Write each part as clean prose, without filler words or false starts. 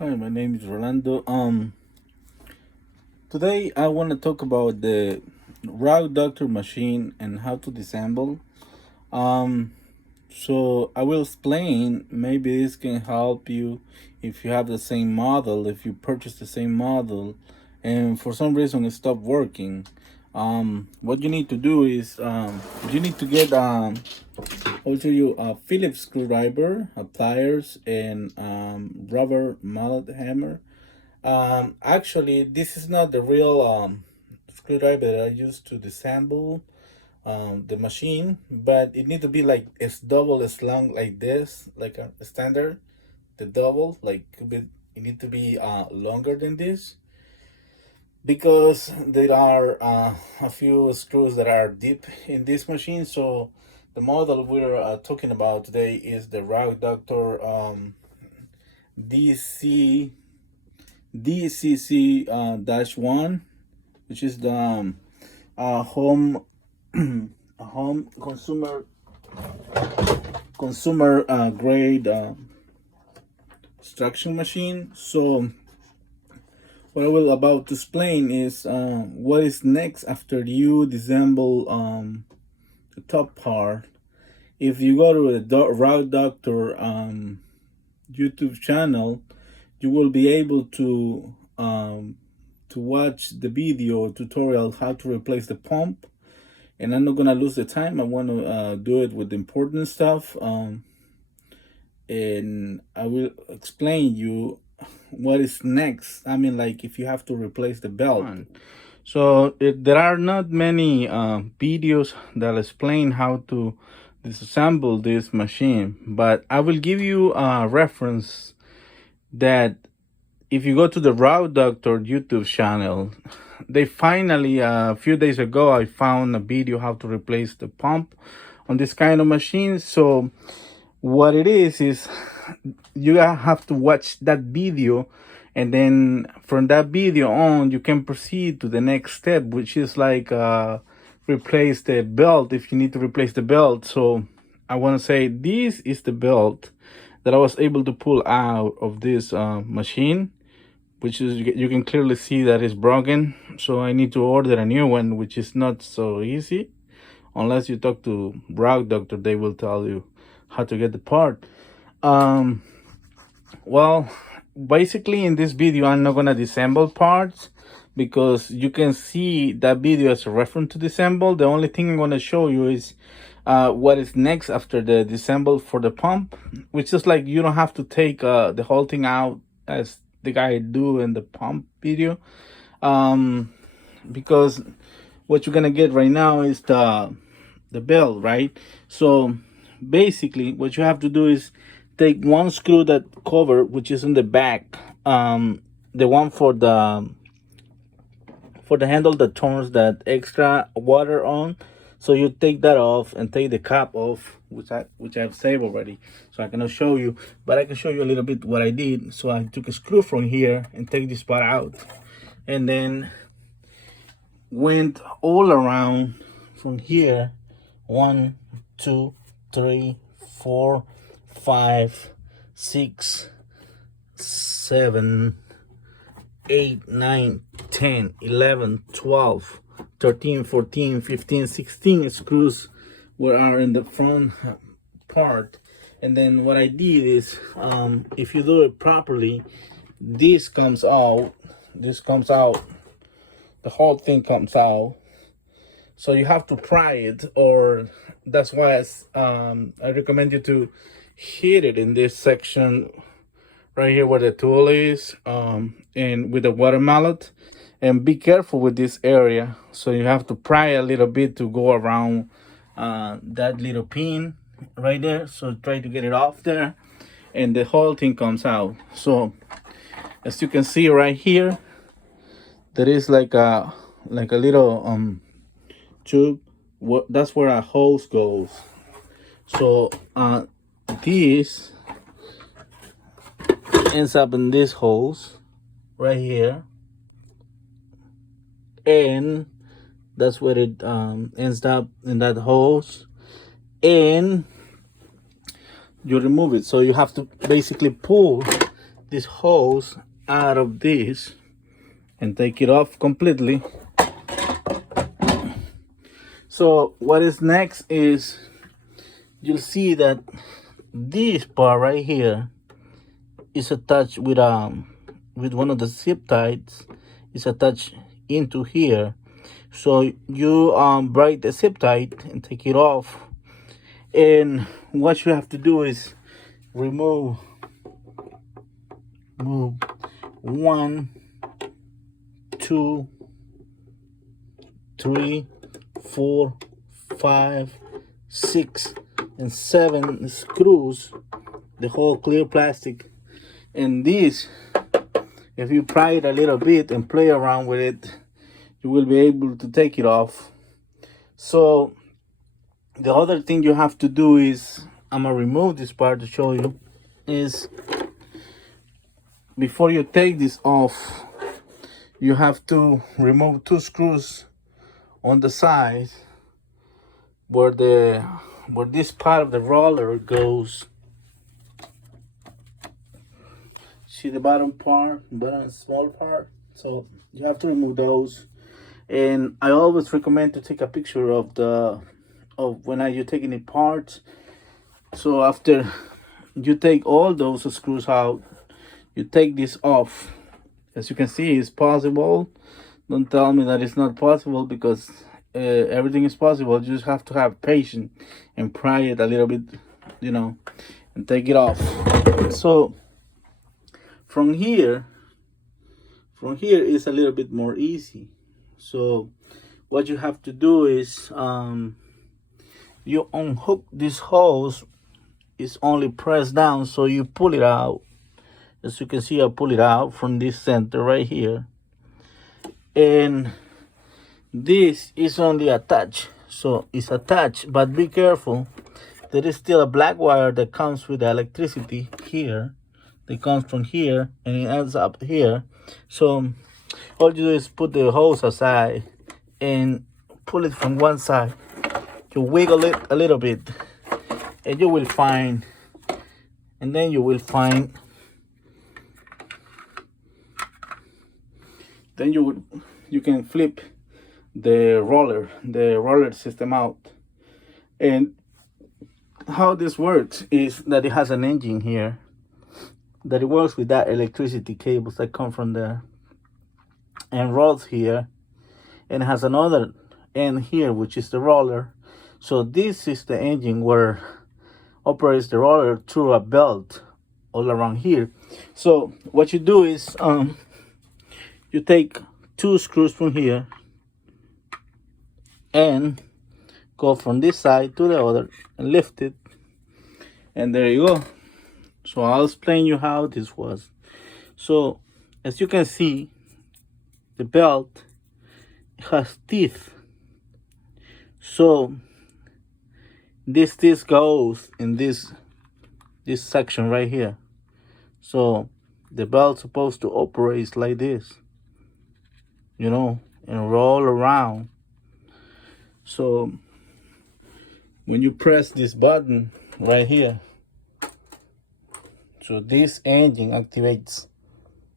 Hi, my name is Rolando. Today I want to talk about the Route Doctor machine and how to disassemble. Um, so I will explain. Maybe this can help you if you have the same model, if you purchase the same model, and for some reason it stopped working. What you need to do is you need to get also you a Phillips screwdriver, a pliers, and rubber mallet hammer. Actually, this is not the real screwdriver that I use to disassemble the machine, but it need to be like it's double as long like this, like a standard. The double, like it need to be longer than this because there are a few screws that are deep in this machine. So the model we're talking about today is the Rock Doctor DC DCC-1, which is the home a home consumer grade extraction machine. So what I will about to explain is what is next after you disassemble the top part. If you go to the Route Doctor YouTube channel, you will be able to watch the video tutorial how to replace the pump. And I'm not gonna lose the time. I want to do it with the important stuff, and I will explain you what is next. I mean, like if you have to replace the belt. So there are not many videos that explain how to disassemble this machine, but I will give you a reference that if you go to the Route Doctor YouTube channel, they finally, a few days ago, I found a video how to replace the pump on this kind of machine. So what it is you have to watch that video, and then from that video on, you can proceed to the next step, which is like replace the belt if you need to replace the belt. So I want to say this is the belt that I was able to pull out of this machine, which is you can clearly see that it's broken. So I need to order a new one, which is not so easy unless you talk to Route Doctor. They will tell you how to get the part. Well, basically in this video I'm not gonna disassemble parts because you can see that video as a reference to disassemble. The only thing I'm gonna show you is what is next after the disassemble for the pump, which is like you don't have to take the whole thing out as the guy do in the pump video, because what you're gonna get right now is the belt, right? So basically what you have to do is take one screw that cover, which is in the back, the one for the handle that turns that extra water on. So you take that off and take the cap off, which I've saved already, so I cannot show you, but I can show you a little bit what I did. So I took a screw from here and take this part out, and then went all around from here. 1, 2, 3, 4, 5, 6, 7, 8, 9, 10, 11, 12, 13, 14, 15, 16 screws are in the front part. And then what I did is, if you do it properly, this comes out, the whole thing comes out. So you have to pry it, or that's why I recommend you to hit it in this section right here where the tool is, and with the water mallet. And be careful with this area. So you have to pry a little bit to go around that little pin right there. So try to get it off there, and the whole thing comes out. So as you can see right here, there is like a little tube. That's where a hose goes. So this ends up in this hose right here, and that's where it ends up in that hose, and you remove it. So you have to basically pull this hose out of this and take it off completely. So what is next is you'll see that this part right here is attached with one of the zip ties. Is attached into here. So you break the zip tie and take it off. And what you have to do is remove 1, 2, 3, 4, 5, 6, and 7 screws, the whole clear plastic. And this, if you pry it a little bit and play around with it, you will be able to take it off. So the other thing you have to do is, I'm gonna remove this part to show you, is before you take this off, you have to remove 2 screws on the side where this part of the roller goes. See the bottom small part? So you have to remove those. And I always recommend to take a picture of when you're taking it apart. So after you take all those screws out, you take this off. As you can see, it's possible. Don't tell me that it's not possible, because everything is possible. You just have to have patience and pry it a little bit, and take it off. So from here is a little bit more easy. So what you have to do is you unhook this hose. It's only pressed down, so you pull it out. As you can see, I pull it out from this center right here, and this is only attached. So it's attached, but be careful. There is still a black wire that comes with the electricity here. That comes from here and it ends up here. So all you do is put the hose aside and pull it from one side. You wiggle it a little bit, and you will find, then you can flip the roller system out. And how this works is that it has an engine here, that it works with that electricity cables that come from there, and rods here, and it has another end here, which is the roller. So this is the engine where operates the roller through a belt all around here. So what you do is you take 2 screws from here and go from this side to the other and lift it, and there you go. So I'll explain you how this was. So as you can see, the belt has teeth. So this goes in this section right here. So the belt's supposed to operate like this, and roll around. So when you press this button right here, so this engine activates.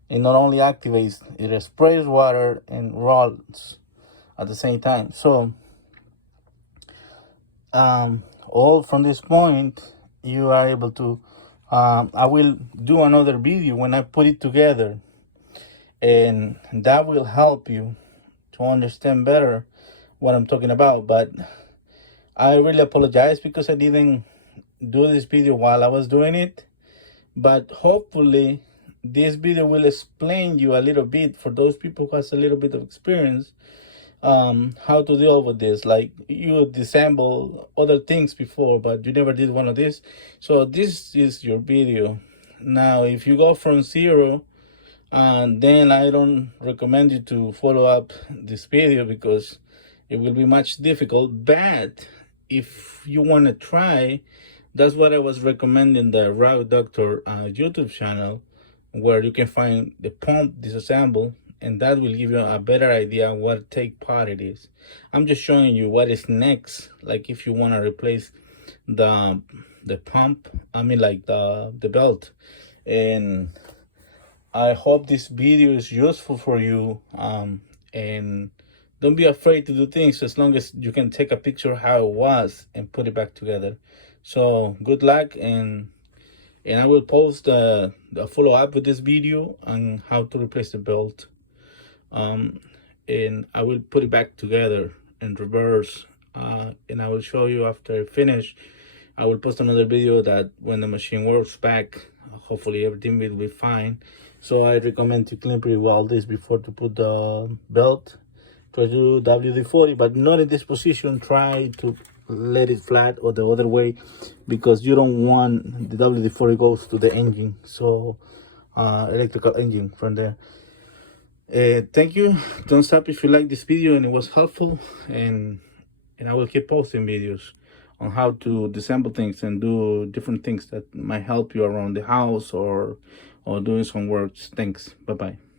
It not only activates, it sprays water and rolls at the same time. So all from this point, you are able to I will do another video when I put it together, and that will help you to understand better what I'm talking about. But I really apologize because I didn't do this video while I was doing it, but hopefully this video will explain you a little bit, for those people who has a little bit of experience, how to deal with this. Like, you disassemble other things before, but you never did one of this. So this is your video. Now if you go from zero, then I don't recommend you to follow up this video, because it will be much difficult. But if you want to try, that's what I was recommending, the Route Doctor YouTube channel, where you can find the pump disassemble, and that will give you a better idea what take part it is. I'm just showing you what is next. Like, if you want to replace the pump, I mean like the belt, and I hope this video is useful for you, and don't be afraid to do things as long as you can take a picture how it was and put it back together. So good luck, and I will post the follow-up with this video on how to replace the belt, and I will put it back together in reverse, and I will show you after I finish. I will post another video that when the machine works back, hopefully everything will be fine. So I recommend to clean pretty well this before to put the belt. Try to do WD-40, but not in this position. Try to let it flat or the other way, because you don't want the WD-40 goes to the engine, so electrical engine from there. Thank you. Don't stop if you like this video and it was helpful, and I will keep posting videos on how to disassemble things and do different things that might help you around the house or doing some work. Thanks. Bye bye.